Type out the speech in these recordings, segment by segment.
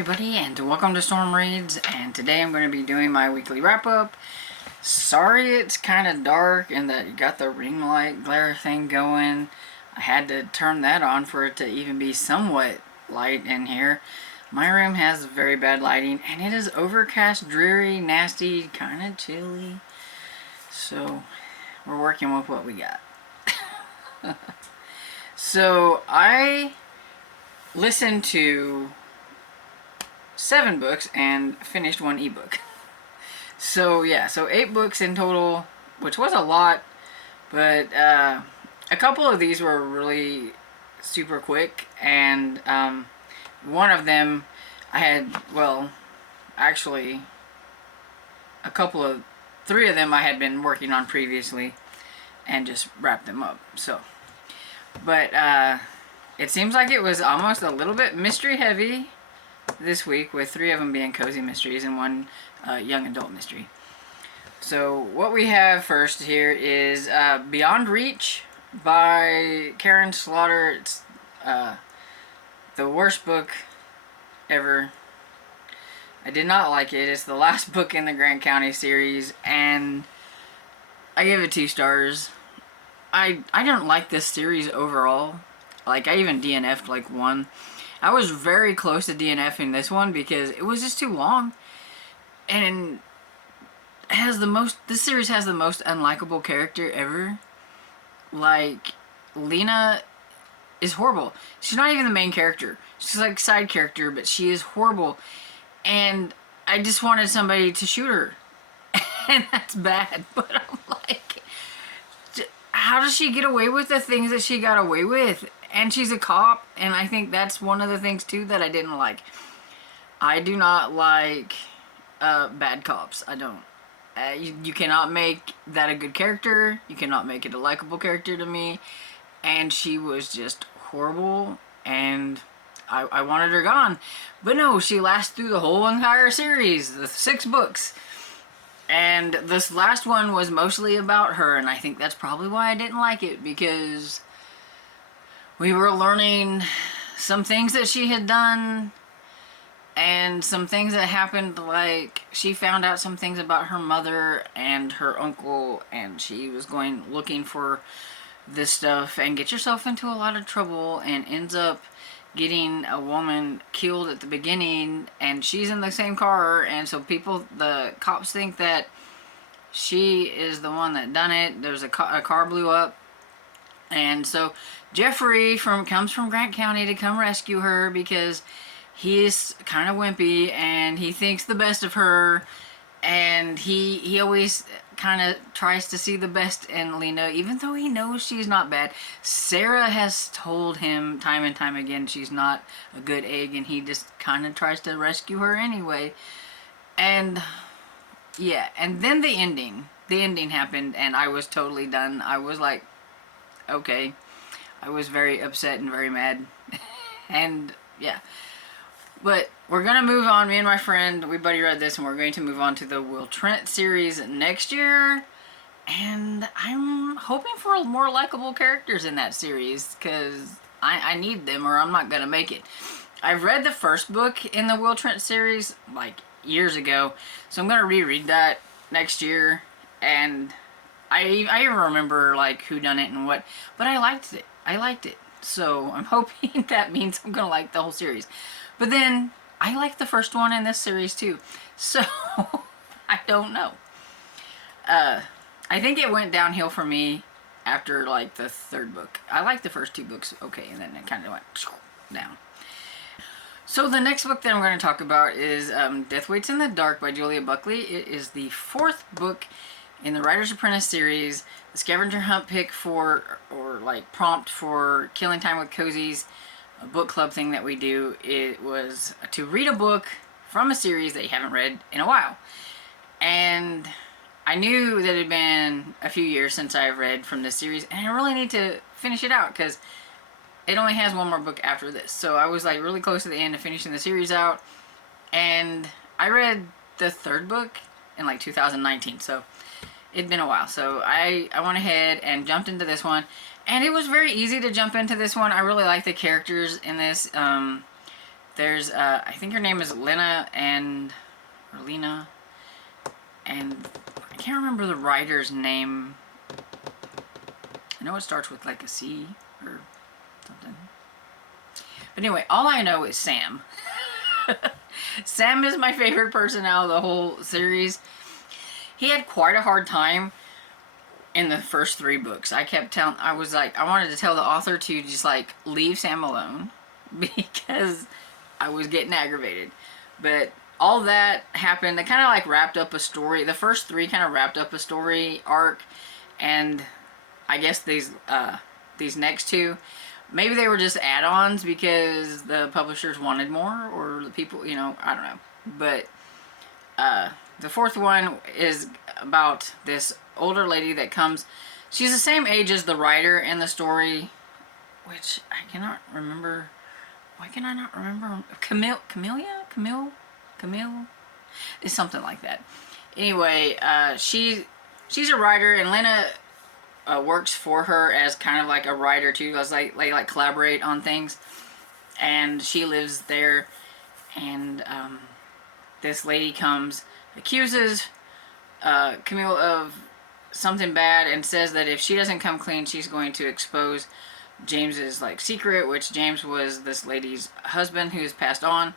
everybody, and welcome to Storm Reads, and today I'm going to be doing my weekly wrap-up. Sorry it's kind of dark and that you got the ring light glare thing going. I had to turn that on for it to even be somewhat light in here. My room has very bad lighting, and it is overcast, dreary, nasty, kind of chilly. So, we're working with what we got. So, I listened to 7 books and finished 1 ebook. So yeah, so 8 books in total, which was a lot, but a couple of these were really super quick, and one of them I had, well, actually three of them I had been working on previously and just wrapped them up. So, but it seems like it was almost a little bit mystery heavy this week, with 3 of them being cozy mysteries and 1 young adult mystery. So what we have first here is Beyond Reach by Karen Slaughter. It's the worst book ever. I did not like it. It's the last book in the Grant County series, and I give it 2 stars. I don't like this series overall. Like, I even DNF'd like 1. I was very close to DNFing this one because it was just too long, and this series has the most unlikable character ever. Like, Lena is horrible. She's not even the main character. She's like side character, but she is horrible, and I just wanted somebody to shoot her, and that's bad, but I'm like, how does she get away with the things that she got away with? And she's a cop, and I think that's one of the things, too, that I didn't like. I do not like bad cops. I don't. You cannot make that a good character. You cannot make it a likable character to me. And she was just horrible, and I wanted her gone. But no, she lasts through the whole entire series, the 6 books. And this last one was mostly about her, and I think that's probably why I didn't like it, because we were learning some things that she had done, and some things that happened, like she found out some things about her mother and her uncle, and she was looking for this stuff and get yourself into a lot of trouble, and ends up getting a woman killed at the beginning, and she's in the same car, and so the cops think that she is the one that done it. There's a car blew up, and so Jeffrey comes from Grant County to come rescue her because he's kind of wimpy and he thinks the best of her, and he always kind of tries to see the best in Lena, even though he knows she's not bad. Sarah has told him time and time again she's not a good egg, and he just kind of tries to rescue her anyway. And yeah, and then the ending happened, and I was totally done. I was like, okay. I was very upset and very mad. And yeah, but we're gonna move on. Me and my friend, we buddy read this, and we're going to move on to the Will Trent series next year, and I'm hoping for more likable characters in that series, because I need them or I'm not gonna make it. I've read the first book in the Will Trent series like years ago, so I'm gonna reread that next year, and I even remember like who done it and what, but I liked it. So I'm hoping that means I'm gonna like the whole series. But then I like the first one in this series too, so I don't know. I think it went downhill for me after like the 3rd book. I liked the first 2 books okay, and then it kind of went down. So the next book that I'm going to talk about is Deathweights in the Dark by Julia Buckley. It is the 4th book in the Writer's Apprentice series, the scavenger hunt pick or like prompt for Killing Time with Cozies, a book club thing that we do. It was to read a book from a series that you haven't read in a while. And I knew that it had been a few years since I've read from this series, and I really need to finish it out because it only has 1 more book after this. So I was like really close to the end of finishing the series out, and I read the 3rd book in like 2019, so it'd been a while. So I went ahead and jumped into this one, and it was very easy to jump into this one. I really like the characters in this. There's, I think her name is Lena and, or Lena, and I can't remember the writer's name. I know it starts with like a C or something. But anyway, all I know is Sam. Sam is my favorite person out of the whole series. He had quite a hard time in the first 3 books. I kept telling, I was like, I wanted to tell the author to just like leave Sam alone because I was getting aggravated. But all that happened. They kind of like wrapped up a story. The first 3 kind of wrapped up a story arc, and I guess these next 2, maybe they were just add-ons because the publishers wanted more, or the people, you know, I don't know. But the 4th one is about this older lady that comes. She's the same age as the writer in the story, which I cannot remember. Why can I not remember? Camille? It's something like that. Anyway, she's a writer, and Lena works for her as kind of like a writer too. As they like collaborate on things, and she lives there. And this lady comes, accuses Camille of something bad, and says that if she doesn't come clean, she's going to expose James's like secret, which James was this lady's husband who's passed on,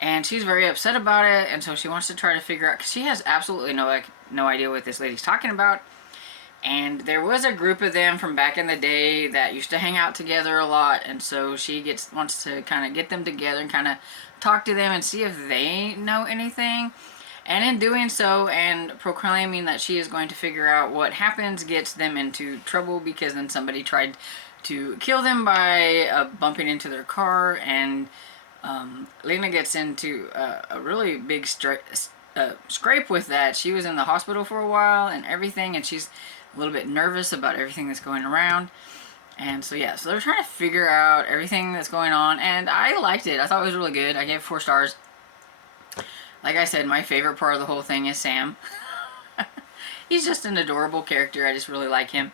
and she's very upset about it. And so she wants to try to figure out, because she has absolutely no idea what this lady's talking about. And there was a group of them from back in the day that used to hang out together a lot, and so she wants to kind of get them together and kind of talk to them and see if they know anything. And in doing so and proclaiming that she is going to figure out what happens, gets them into trouble, because then somebody tried to kill them by bumping into their car, and Lena gets into a really big scrape with that. She was in the hospital for a while and everything, and she's a little bit nervous about everything that's going around. And so yeah, so they're trying to figure out everything that's going on, and I liked it. I thought it was really good. I gave it 4 stars. Like I said, my favorite part of the whole thing is Sam. He's just an adorable character. I just really like him.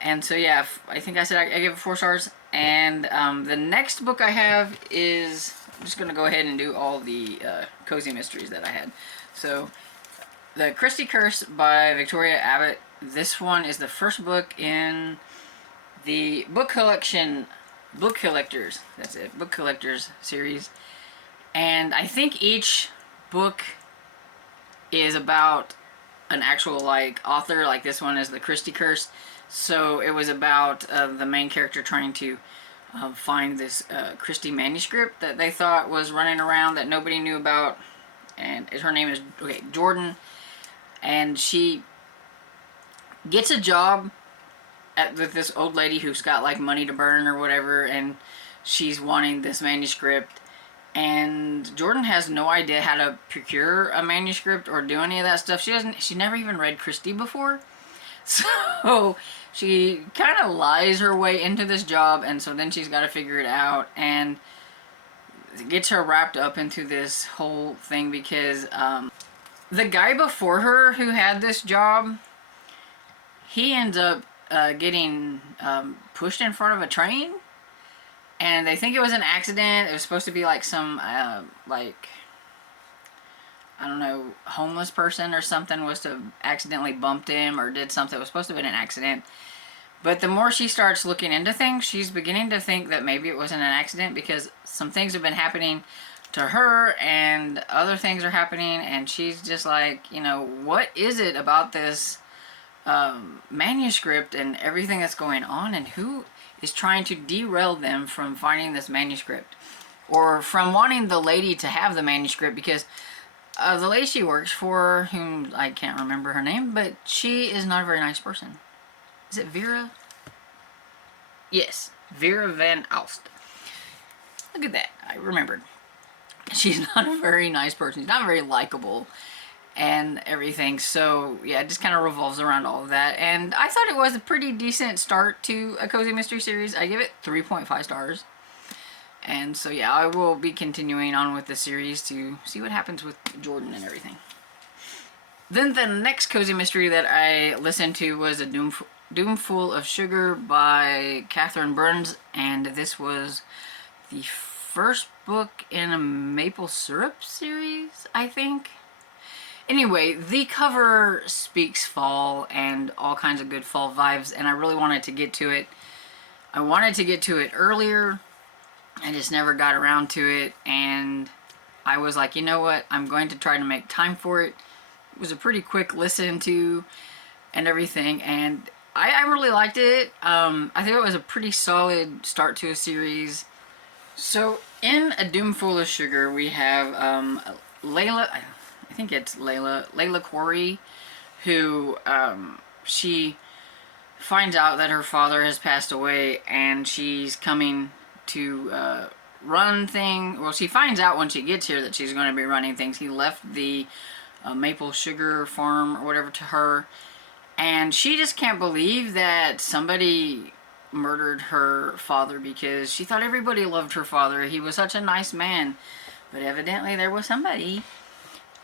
And so yeah, I think I said I gave it 4 stars. And the next book I have is, I'm just going to go ahead and do all the cozy mysteries that I had. So, the Christie Curse by Victoria Abbott. This one is the first book in the book collectors, that's it, book collectors series. And I think each book is about an actual like author. Like this one is the Christie Curse. So it was about the main character trying to find this Christie manuscript that they thought was running around that nobody knew about. And her name is, Jordan. And she gets a job with this old lady who's got like money to burn or whatever. And she's wanting this manuscript. And Jordan has no idea how to procure a manuscript or do any of that stuff. She never even read Christie before. So she kind of lies her way into this job, and so then she's got to figure it out, and it gets her wrapped up into this whole thing because the guy before her who had this job, he ends up getting pushed in front of a train, and they think it was an accident. It was supposed to be like some like, I don't know, homeless person or something was to accidentally bumped him or did something. It was supposed to have been an accident. But the more she starts looking into things, she's beginning to think that maybe it wasn't an accident, because some things have been happening to her and other things are happening, and she's just like, you know, what is it about this manuscript and everything that's going on, and who is trying to derail them from finding this manuscript, or from wanting the lady to have the manuscript, because the lady she works for, whom I can't remember her name, but she is not a very nice person. Is it Vera? Yes, Vera Van Alst. Look at that, I remembered. She's not a very nice person. She's not very likable and everything. So yeah, it just kind of revolves around all of that. And I thought it was a pretty decent start to a cozy mystery series. I give it 3.5 stars. And so yeah, I will be continuing on with the series to see what happens with Jordan and everything. Then the next cozy mystery that I listened to was A Doomful of Sugar by Catherine Burns, and this was the first book in a maple syrup series, I think. Anyway, the cover speaks fall and all kinds of good fall vibes, and I really wanted to get to it. I wanted to get to it earlier. I just never got around to it, and I was like, you know what? I'm going to try to make time for it. It was a pretty quick listen to and everything, and I really liked it. I think it was a pretty solid start to a series. So in A Doom Full of Sugar, we have Layla, I think it's Layla Quarry, who she finds out that her father has passed away, and she's coming to run things. Well, she finds out when she gets here that she's going to be running things. He left the maple sugar farm or whatever to her, and she just can't believe that somebody murdered her father, because she thought everybody loved her father. He was such a nice man, but evidently there was somebody.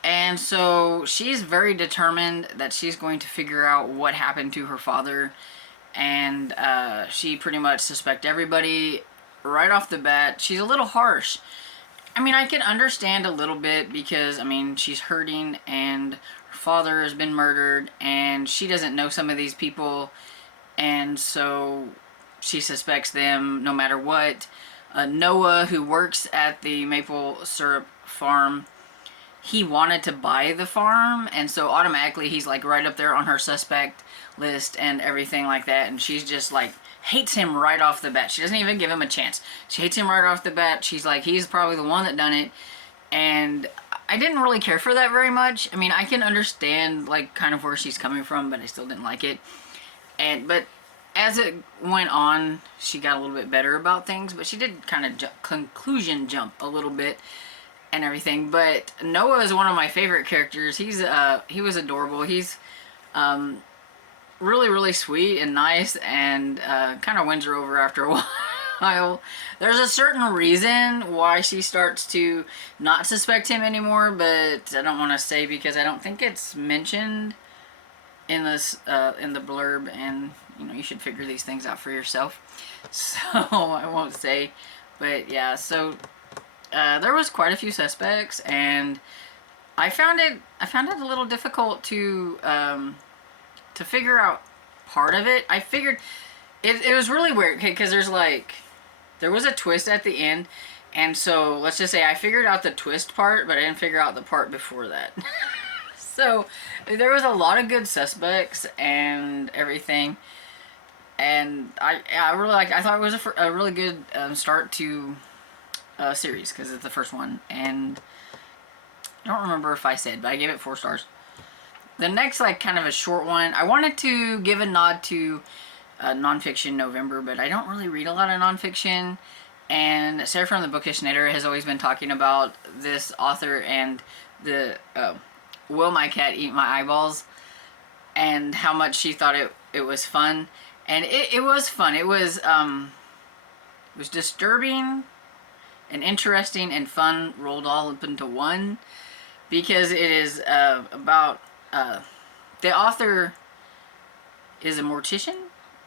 And so she's very determined that she's going to figure out what happened to her father, and she pretty much suspects everybody right off the bat. She's a little harsh. I mean, I can understand a little bit, because I mean, she's hurting and her father has been murdered, and she doesn't know some of these people, and so she suspects them no matter what. Noah, who works at the maple syrup farm, he wanted to buy the farm, and so automatically he's like right up there on her suspect list and everything like that, and she's just like hates him right off the bat. She doesn't even give him a chance. She hates him right off the bat. She's like, he's probably the one that done it, and I didn't really care for that very much. I mean, I can understand like kind of where she's coming from, but I still didn't like it. But as it went on, she got a little bit better about things, but she did kind of conclusion jump a little bit and everything. But Noah is one of my favorite characters. He was adorable. He's really, really sweet and nice, and kind of wins her over after a while. There's a certain reason why she starts to not suspect him anymore, but I don't want to say, because I don't think it's mentioned in this in the blurb, and you know, you should figure these things out for yourself. So I won't say, but yeah. So there was quite a few suspects, and I found it a little difficult to figure out part of it. I figured it was really weird, because there was a twist at the end, and so let's just say I figured out the twist part, but I didn't figure out the part before that. So there was a lot of good suspects and everything, and I really liked. I thought it was a really good start to a series, because it's the first one, and I don't remember if I said, but I gave it 4 stars. The next, like, kind of a short one, I wanted to give a nod to nonfiction November, but I don't really read a lot of nonfiction, and Sarah from the Bookish Knitter has always been talking about this author and the Will My Cat Eat My Eyeballs, and how much she thought it was fun, and it was fun. It was disturbing and interesting and fun rolled all up into one, because it is about the author is a mortician,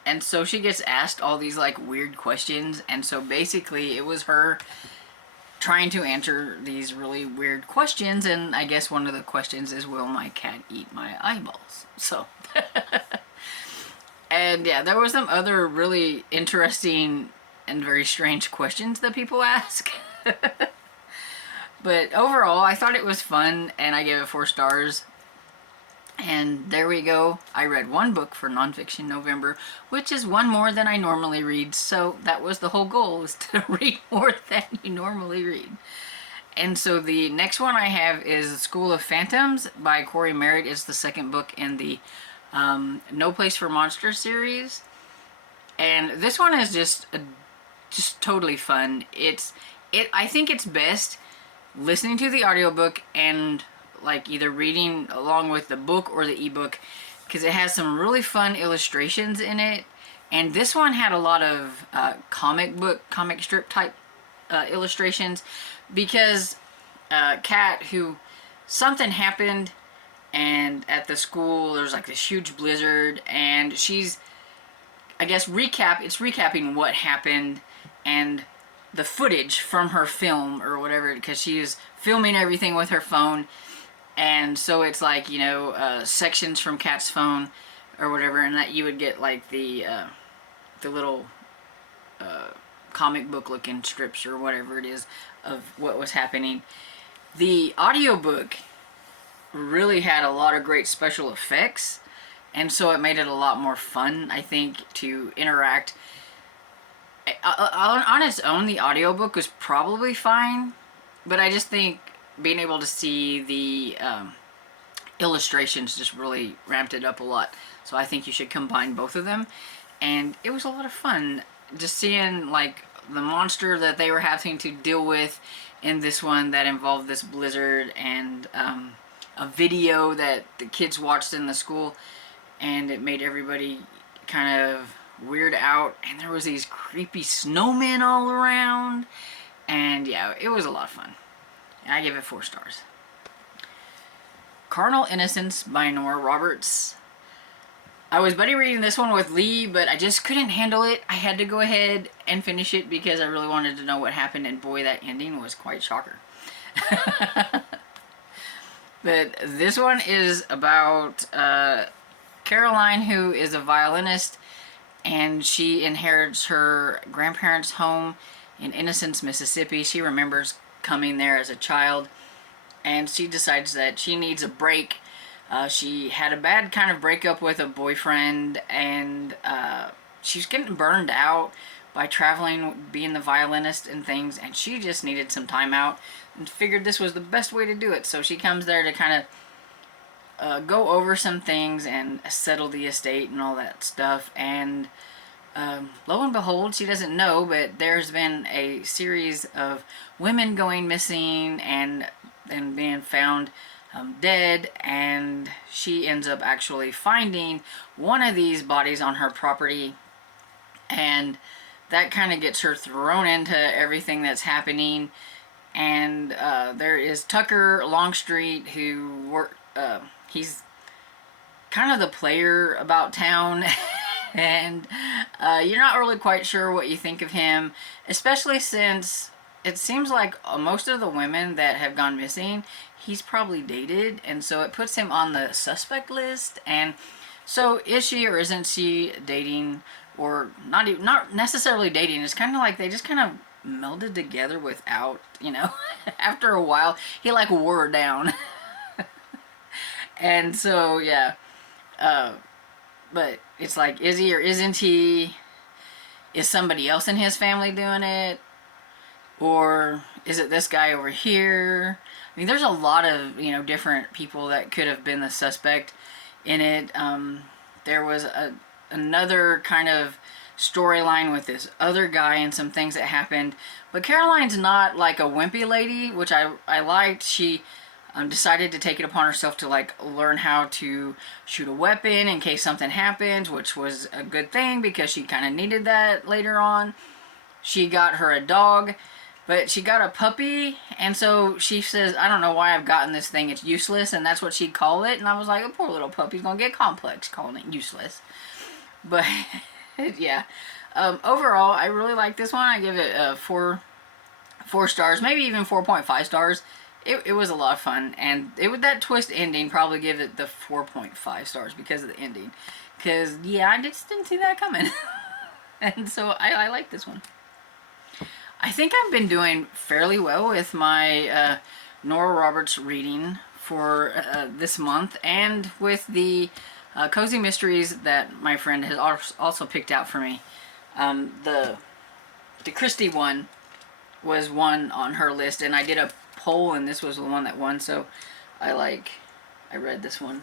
and so she gets asked all these like weird questions, and so basically it was her trying to answer these really weird questions, and I guess one of the questions is, will my cat eat my eyeballs? So and yeah, there was some other really interesting and very strange questions that people ask. But overall, I thought it was fun, and I gave it 4 stars. And there we go. I read 1 book for nonfiction November, which is 1 more than I normally read. So that was the whole goal, is to read more than you normally read. And so the next one I have is School of Phantoms by Corey Merritt. It's the 2nd book in the No Place for Monsters series. And this one is just totally fun. I think it's best listening to the audiobook and like either reading along with the book or the ebook, because it has some really fun illustrations in it. And this one had a lot of comic strip type illustrations, because Kat, who something happened, and at the school there's like this huge blizzard, and she's, I guess, recapping what happened, and the footage from her film or whatever, because she is filming everything with her phone. And so it's like, you know, sections from Kat's phone or whatever, and that you would get like the little comic book looking strips or whatever it is of what was happening. The audiobook really had a lot of great special effects, and so it made it a lot more fun, I think, to interact. On its own, the audiobook was probably fine, but I just think being able to see the illustrations just really ramped it up a lot. So I think you should combine both of them, and it was a lot of fun just seeing like the monster that they were having to deal with in this one that involved this blizzard, and a video that the kids watched in the school, and it made everybody kind of weird out, and there was these creepy snowmen all around, and yeah, it was a lot of fun. I give it 4 stars. Carnal Innocence by Nora Roberts. I was buddy reading this one with Lee, but I just couldn't handle it. I had to go ahead and finish it because I really wanted to know what happened, and boy, that ending was quite shocker. But this one is about Caroline, who is a violinist, and she inherits her grandparents' home in Innocence, Mississippi. She remembers coming there as a child, and she decides that she needs a break. She had a bad kind of breakup with a boyfriend, and she's getting burned out by traveling, being the violinist and things, and she just needed some time out and figured this was the best way to do it. So she comes there to kind of go over some things and settle the estate and all that stuff, and lo and behold, she doesn't know, but there's been a series of women going missing and being found dead, and she ends up actually finding one of these bodies on her property, and that kind of gets her thrown into everything that's happening. And there is Tucker Longstreet, who he's kind of the player about town. And you're not really quite sure what you think of him, especially since it seems like most of the women that have gone missing, he's probably dated, and so it puts him on the suspect list. And so is she or isn't she dating, or not necessarily dating? It's kind of like they just kind of melded together without, you know, after a while, he like wore her down. And so, yeah, but it's like, is he or isn't he? Is somebody else in his family doing it? Or is it this guy over here? I mean, there's a lot of, you know, different people that could have been the suspect in it. There was another kind of storyline with this other guy and some things that happened. But Caroline's not like a wimpy lady, which I liked. She decided to take it upon herself to like learn how to shoot a weapon in case something happens, which was a good thing because she kind of needed that later on. She got her a dog, but she got a puppy, and so she says, I don't know why I've gotten this thing, it's useless, and that's what she'd call it. And I was like, oh, poor little puppy's gonna get complex calling it useless. But yeah, overall, I really like this one. I give it 4 stars, maybe even 4.5 stars. It was a lot of fun, and with that twist ending, probably give it the 4.5 stars because of the ending. Because, yeah, I just didn't see that coming. And so I like this one. I think I've been doing fairly well with my Nora Roberts reading for this month, and with the cozy mysteries that my friend has also picked out for me. The Christie one was one on her list, and I did a poll, and this was the one that won, so I read this one.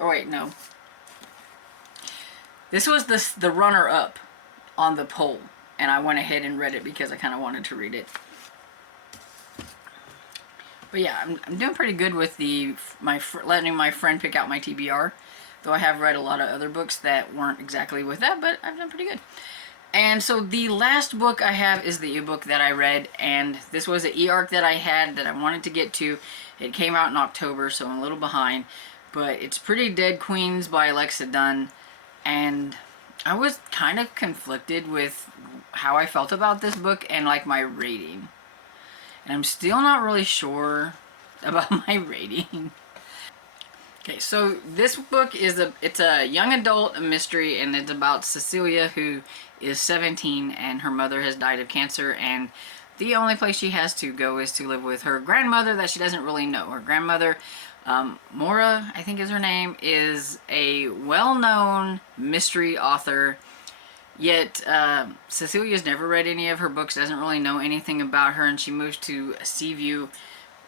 Oh wait, no. This was the runner-up on the poll, and I went ahead and read it because I kind of wanted to read it. But yeah, I'm doing pretty good with letting my friend pick out my TBR, though I have read a lot of other books that weren't exactly with that, but I've done pretty good. And so the last book I have is the ebook that I read, and this was an e-arc that I had that I wanted to get to. It came out in October, so I'm a little behind, but it's Pretty Dead Queens by Alexa Dunn, and I was kind of conflicted with how I felt about this book and like my rating. And I'm still not really sure about my rating. Okay, so this book is it's a young adult mystery, and it's about Cecilia, who is 17 and her mother has died of cancer, and the only place she has to go is to live with her grandmother that she doesn't really know. Her grandmother, Maura, I think is her name, is a well-known mystery author. Yet Cecilia's never read any of her books, doesn't really know anything about her, and she moves to Seaview,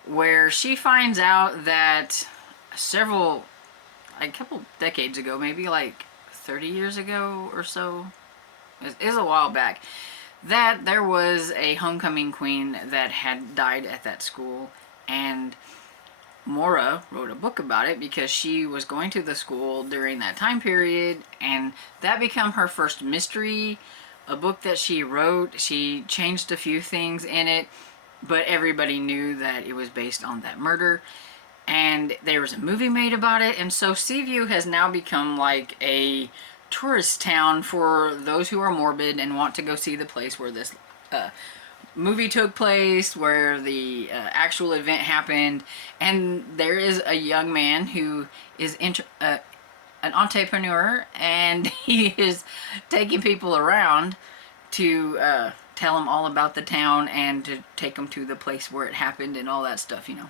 where she finds out that a couple decades ago, maybe like 30 years ago or so, is a while back, that there was a homecoming queen that had died at that school, and Maura wrote a book about it because she was going to the school during that time period, and that became her first mystery, a book that she wrote. She changed a few things in it, but everybody knew that it was based on that murder, and there was a movie made about it. And so Seaview has now become like a tourist town for those who are morbid and want to go see the place where this movie took place, where the actual event happened. And there is a young man who is an entrepreneur, and he is taking people around to tell them all about the town and to take them to the place where it happened and all that stuff, you know.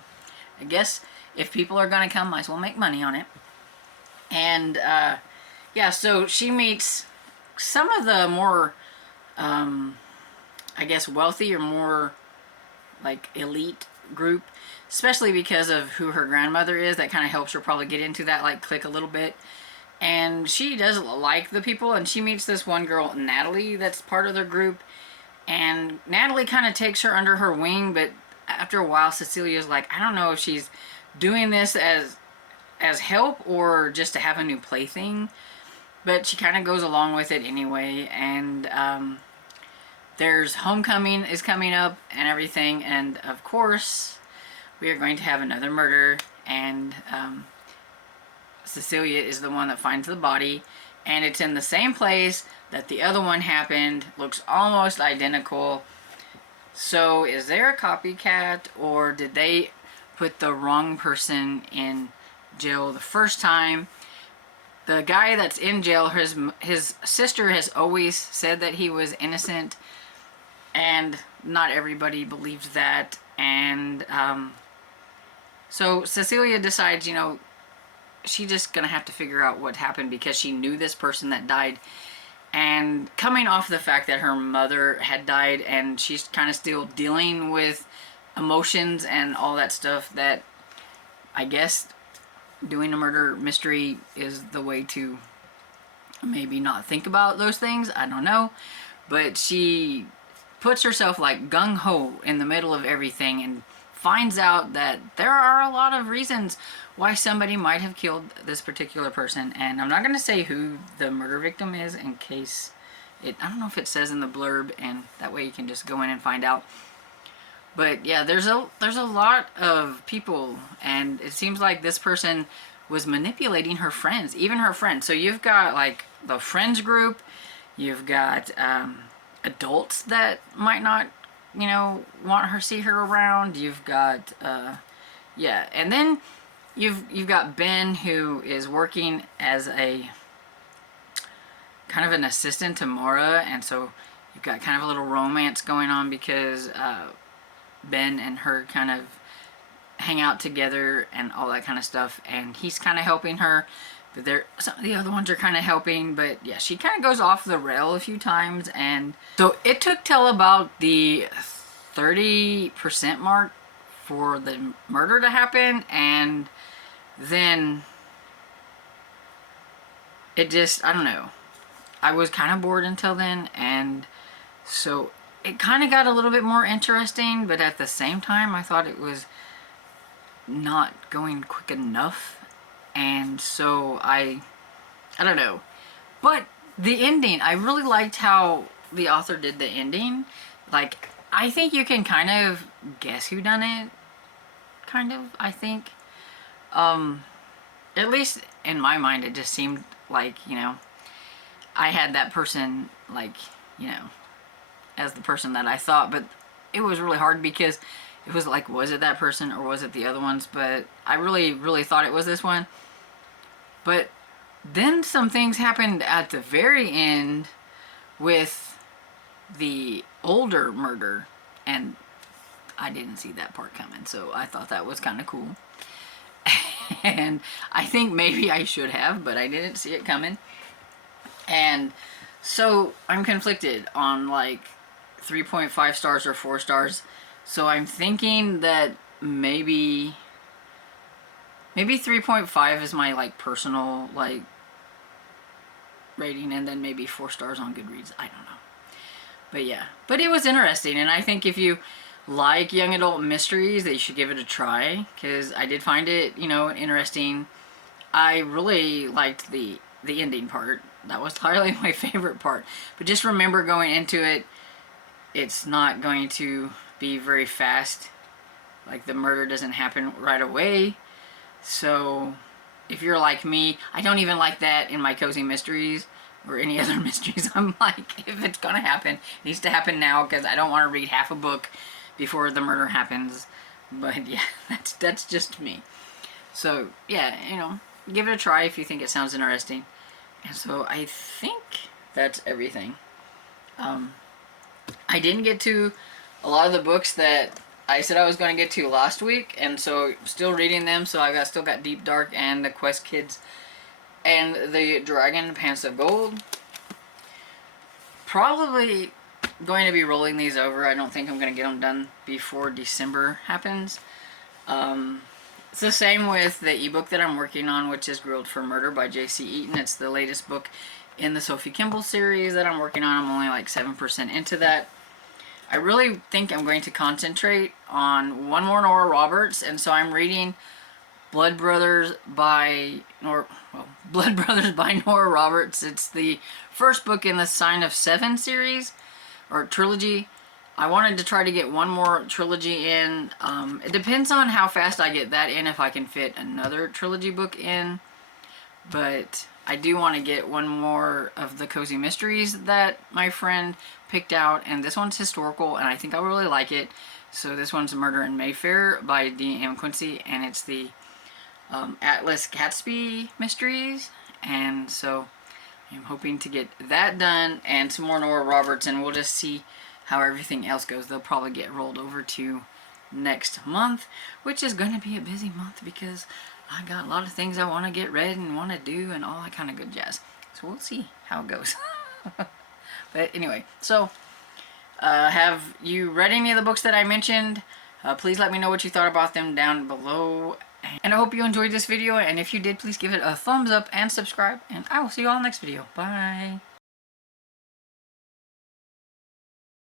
I guess if people are going to come, might as well make money on it. And yeah, so she meets some of the more, I guess, wealthy or more like elite group, especially because of who her grandmother is. That kind of helps her probably get into that like clique a little bit. And she does like the people, and she meets this one girl, Natalie, that's part of their group. And Natalie kind of takes her under her wing, but after a while, Cecilia's like, I don't know if she's doing this as help or just to have a new plaything. But she kind of goes along with it anyway. And there's homecoming is coming up and everything, and of course we are going to have another murder, and Cecilia is the one that finds the body, and it's in the same place that the other one happened. Looks almost identical. So is there a copycat, or did they put the wrong person in jail the first time? The guy that's in jail, his sister has always said that he was innocent, and not everybody believes that. And so Cecilia decides, you know, she's just gonna have to figure out what happened, because she knew this person that died, and coming off the fact that her mother had died, and she's kind of still dealing with emotions and all that stuff, that I guess doing a murder mystery is the way to maybe not think about those things. I don't know. But she puts herself like gung-ho in the middle of everything, and finds out that there are a lot of reasons why somebody might have killed this particular person. And I'm not going to say who the murder victim is, in case I don't know if it says in the blurb, and that way you can just go in and find out. But yeah, there's a lot of people, and it seems like this person was manipulating her friends, even her friends. So you've got like the friends group, you've got adults that might not, you know, want her, see her around. You've got yeah, and then you've got Ben, who is working as a kind of an assistant to Maura, and so you've got kind of a little romance going on, because Ben and her kind of hang out together and all that kind of stuff, and he's kind of helping her, but some of the other ones are kind of helping. But yeah, she kind of goes off the rail a few times. And so it took till about the 30% mark for the murder to happen, and then it just, I don't know, I was kind of bored until then, and so it kind of got a little bit more interesting, but at the same time I thought it was not going quick enough. And so I don't know. But the ending, I really liked how the author did the ending. Like, I think you can kind of guess who done it. Kind of, I think. At least in my mind, it just seemed like, you know, I had that person, like, you know, as the person that I thought, but it was really hard because it was like, was it that person or was it the other ones? But I really thought it was this one. But then some things happened at the very end with the older murder, and I didn't see that part coming, so I thought that was kind of cool. And I think maybe I should have, but I didn't see it coming. And so I'm conflicted on like 3.5 stars or 4 stars. So I'm thinking that maybe 3.5 is my like personal like rating, and then maybe 4 stars on Goodreads. I don't know. But yeah, but it was interesting, and I think if you like young adult mysteries, that you should give it a try, because I did find it, you know, interesting. I really liked the ending part. That was entirely my favorite part. But just remember going into it, it's not going to be very fast. Like, the murder doesn't happen right away. So if you're like me, I don't even like that in my cozy mysteries or any other mysteries. I'm like, if it's gonna happen, it needs to happen now, because I don't want to read half a book before the murder happens. But yeah, that's just me. So yeah, you know, give it a try if you think it sounds interesting. And so I think that's everything. I didn't get to a lot of the books that I said I was going to get to last week, and so still reading them. So I still got Deep Dark and the Quest Kids and the Dragon Pants of Gold. Probably going to be rolling these over. I don't think I'm going to get them done before December happens. It's the same with the ebook that I'm working on, which is Grilled for Murder by J.C. Eaton. It's the latest book in the Sophie Kimball series that I'm working on. I'm only like 7% into that. I really think I'm going to concentrate on one more Nora Roberts, and so I'm reading Blood Brothers by Nora Roberts. It's the first book in the Sign of Seven series, or trilogy. I wanted to try to get one more trilogy in. It depends on how fast I get that in, if I can fit another trilogy book in. But I do want to get one more of the cozy mysteries that my friend picked out, and this one's historical, and I think I'll really like it. So this one's Murder in Mayfair by D.M. Quincy, and it's the Atlas Gatsby mysteries, and so I'm hoping to get that done and some more Nora Roberts, and we'll just see how everything else goes. They'll probably get rolled over to next month, which is going to be a busy month because I got a lot of things I want to get read and want to do and all that kind of good jazz. So we'll see how it goes. But anyway, so have you read any of the books that I mentioned? Please let me know what you thought about them down below. And I hope you enjoyed this video, and if you did, please give it a thumbs up and subscribe, and I will see you all next video. Bye!